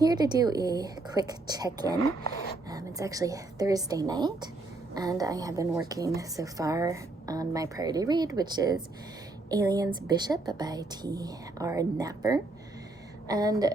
here to do a quick check-in. It's actually Thursday night, and I have been working so far on my priority read, which is Aliens Bishop by T.R. Napper. And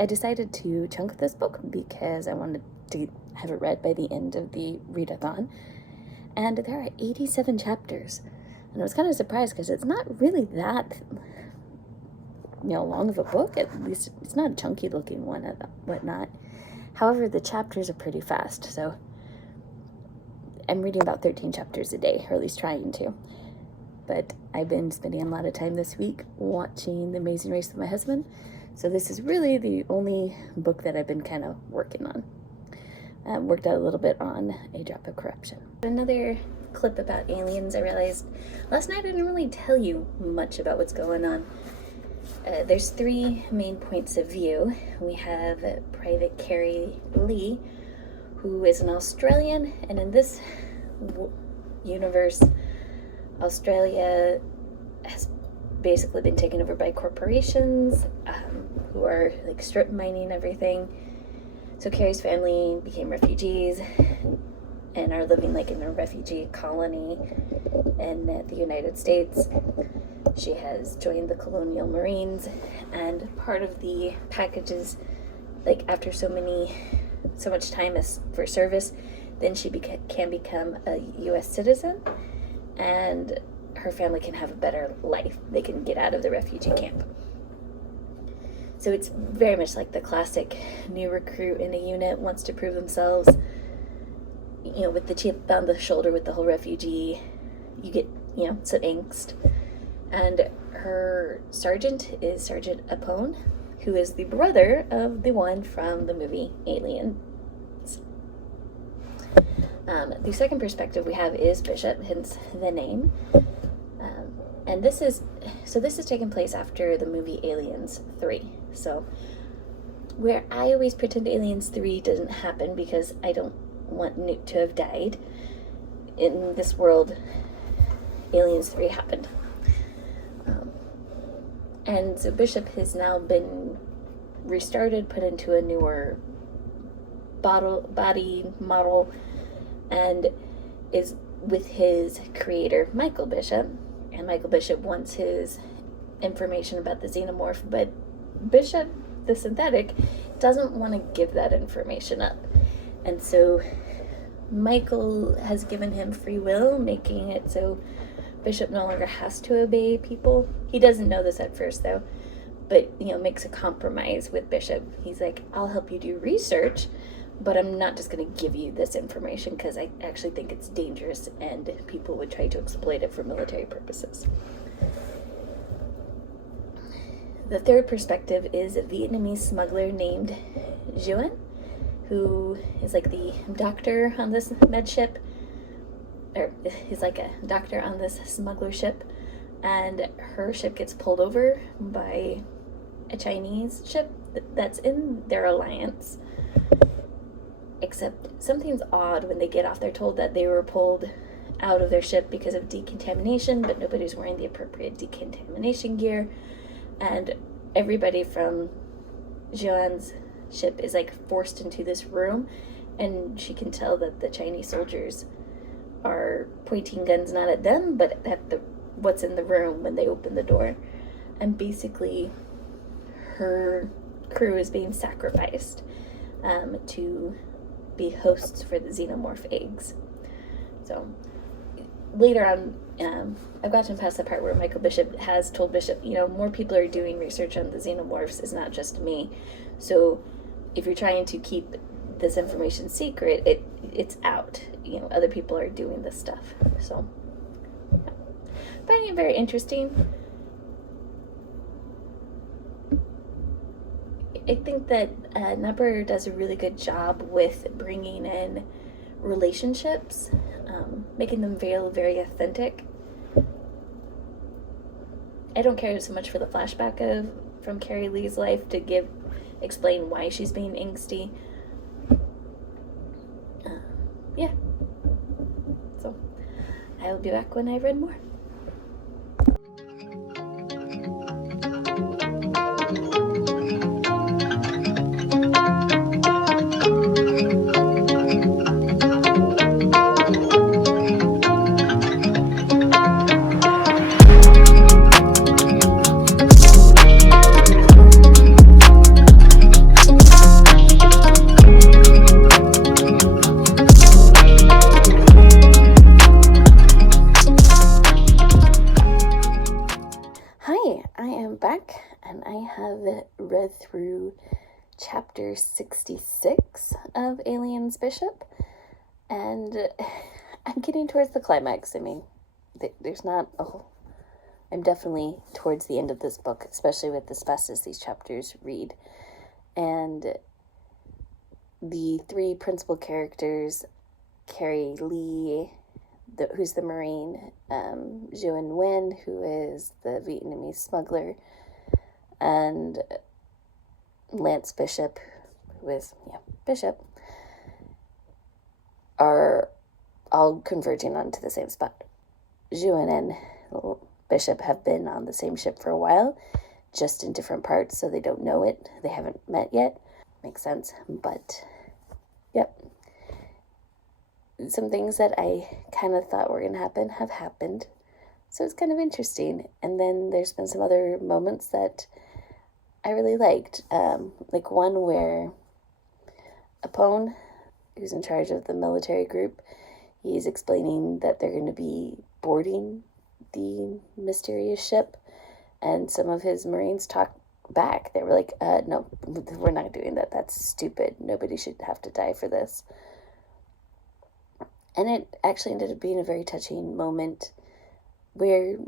I decided to chunk this book because I wanted to have it read by the end of the readathon. And there are 87 chapters. And I was kind of surprised because it's not really that long of a book. At least it's not a chunky looking one and whatnot. However, the chapters are pretty fast, so I'm reading about 13 chapters a day, or at least trying to. But I've been spending a lot of time this week watching The Amazing Race with my husband, so this is really the only book that I've been kind of working on. Worked out a little bit on A Drop of Corruption. Another clip about aliens. I realized last night I didn't really tell you much about what's going on. There's three main points of view. We have Private Carrie Lee, who is an Australian, and in this universe, Australia has basically been taken over by corporations who are like strip mining everything. So Carrie's family became refugees and are living like in a refugee colony in the United States. She has joined the Colonial Marines, and part of the package is like after so much time for service, then she can become a U.S. citizen, and her family can have a better life. They can get out of the refugee camp. So it's very much like the classic new recruit in a unit wants to prove themselves, with the chip on the shoulder with the whole refugee, you get, some angst. And her sergeant is Sergeant Apone, who is the brother of the one from the movie Aliens. The second perspective we have is Bishop, hence the name. And this is taking place after the movie Aliens 3. So where I always pretend Aliens 3 doesn't happen because I don't want Newt to have died, in this world, Aliens 3 happened. And so Bishop has now been restarted, put into a newer body model, and is with his creator, Michael Bishop. And Michael Bishop wants his information about the xenomorph, but Bishop, the synthetic, doesn't want to give that information up. And so Michael has given him free will, making it so Bishop no longer has to obey people. He doesn't know this at first, though, but, makes a compromise with Bishop. He's like, I'll help you do research, but I'm not just going to give you this information because I actually think it's dangerous and people would try to exploit it for military purposes. The third perspective is a Vietnamese smuggler named Nguyen, who is like the doctor on this med ship, or is like a doctor on this smuggler ship, and her ship gets pulled over by a Chinese ship that's in their alliance. Except something's odd when they get off. They're told that they were pulled out of their ship because of decontamination, but nobody's wearing the appropriate decontamination gear, and everybody from Nguyen's ship is like forced into this room, and she can tell that the Chinese soldiers are pointing guns not at them but at what's in the room when they open the door. And basically her crew is being sacrificed to be hosts for the xenomorph eggs. So later on, I've gotten past the part where Michael Bishop has told Bishop, more people are doing research on the xenomorphs, it's not just me. So if you're trying to keep this information secret, it's out. Other people are doing this stuff. So finding it very interesting. I think that Napper does a really good job with bringing in relationships, making them feel very authentic. I don't care so much for the flashback from Carrie Lee's life to explain why she's being angsty. So I will be back when I've read more. back, and I have read through chapter 66 of Alien's Bishop, and I'm getting towards the climax. I mean, there's not a whole... I'm definitely towards the end of this book, especially with as fast as these chapters read. And the three principal characters, Carrie Lee, who's the Marine, Zhuan Wen, who is the Vietnamese smuggler, and Lance Bishop, who is, Bishop, are all converging onto the same spot. Zhuan and Bishop have been on the same ship for a while, just in different parts, so they don't know it. They haven't met yet. Makes sense, but yep. Some things that I kind of thought were going to happen have happened, so it's kind of interesting. And then there's been some other moments that I really liked, like one where Apone, who's in charge of the military group, he's explaining that they're going to be boarding the mysterious ship, and some of his Marines talk back. They were like, no, we're not doing that. That's stupid. Nobody should have to die for this. And it actually ended up being a very touching moment where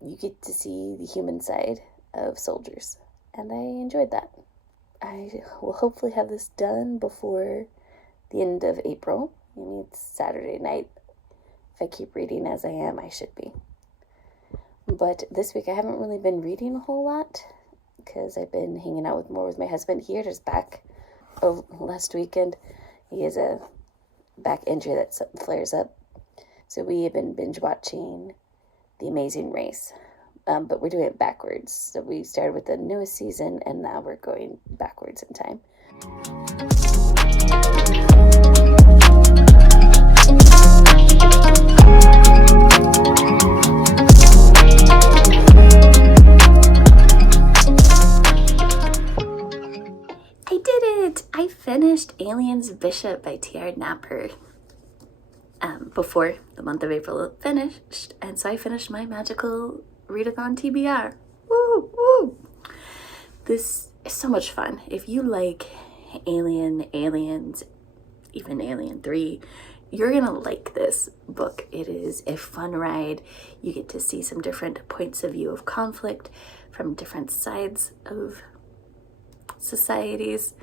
you get to see the human side of soldiers. And I enjoyed that. I will hopefully have this done before the end of April. I mean, it's Saturday night. If I keep reading as I am, I should be. But this week I haven't really been reading a whole lot because I've been hanging out more with my husband. He hurt his back last weekend. He has a back injury that flares up. So we have been binge watching The Amazing Race. But we're doing it backwards. So we started with the newest season, and now we're going backwards in time. I did it! I finished Alien's Bishop by T.R. Napper before the month of April finished, and so I finished my Magical Readathon TBR. Woo! Woo! This is so much fun. If you like Aliens, even Alien 3, you're gonna like this book. It is a fun ride. You get to see some different points of view of conflict from different sides of societies.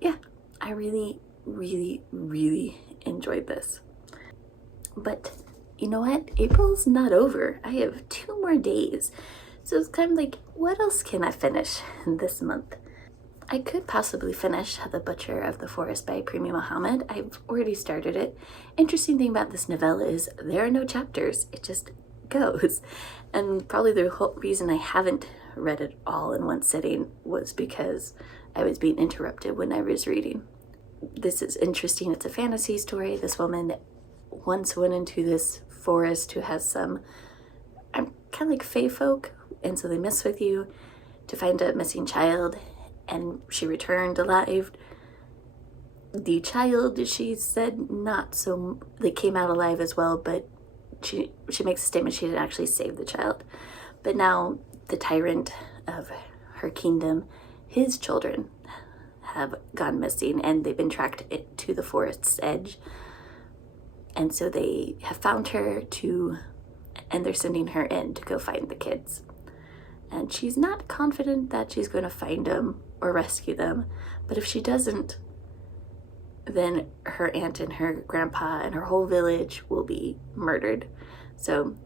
Yeah, I really, really, really enjoyed this. But you know what? April's not over. I have 2 more days. So it's kind of like, what else can I finish this month? I could possibly finish The Butcher of the Forest by Premi Muhammad. I've already started it. Interesting thing about this novella is there are no chapters. It just goes. And probably the whole reason I haven't read it all in one sitting was because I was being interrupted when I was reading. This is interesting. It's a fantasy story. This woman once went into this forest who has some, kind of like fae folk, and so they mess with you to find a missing child, and she returned alive. The child, she said, not so, they came out alive as well, but she makes a statement she didn't actually save the child. But now the tyrant of her kingdom, his children have gone missing, and they've been tracked to the forest's edge. And so they have found her and they're sending her in to go find the kids. And she's not confident that she's going to find them or rescue them. But if she doesn't, then her aunt and her grandpa and her whole village will be murdered. So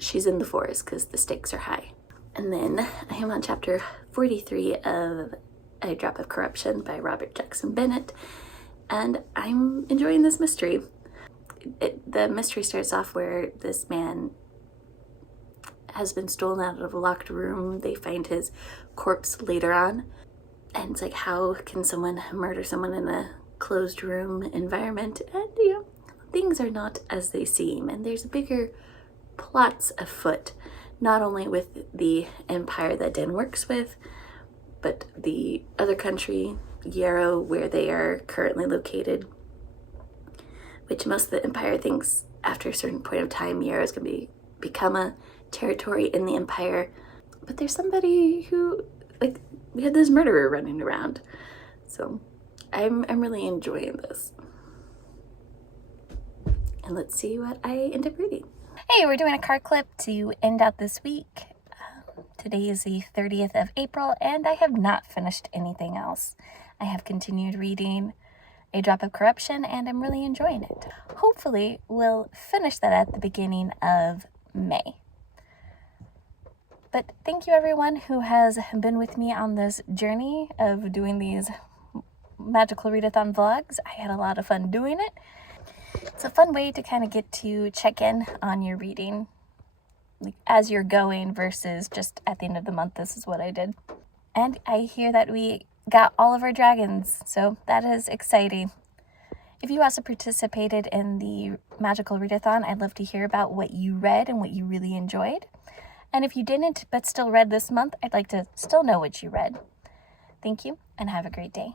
she's in the forest because the stakes are high. And then I am on chapter 43 of A Drop of Corruption by Robert Jackson Bennett. And I'm enjoying this mystery. The mystery starts off where this man has been stolen out of a locked room. They find his corpse later on. And it's like, how can someone murder someone in a closed room environment? And, things are not as they seem. And there's bigger plots afoot, not only with the empire that Den works with, but the other country, Yarrow, where they are currently located, which most of the empire thinks after a certain point of time, Yarrow is going to become a territory in the empire. but there's somebody who, like, we had this murderer running around. So I'm really enjoying this. And let's see what I end up reading. Hey, we're doing a card clip to end out this week. Today is the 30th of April, and I have not finished anything else. I have continued reading A Drop of Corruption, and I'm really enjoying it. Hopefully, we'll finish that at the beginning of May. But thank you everyone who has been with me on this journey of doing these Magical Readathon vlogs. I had a lot of fun doing it. It's a fun way to kind of get to check in on your reading, like as you're going versus just at the end of the month, this is what I did. And I hear that we got all of our dragons, so that is exciting. If you also participated in the Magical Readathon, I'd love to hear about what you read and what you really enjoyed. And if you didn't but still read this month, I'd like to still know what you read. Thank you and have a great day.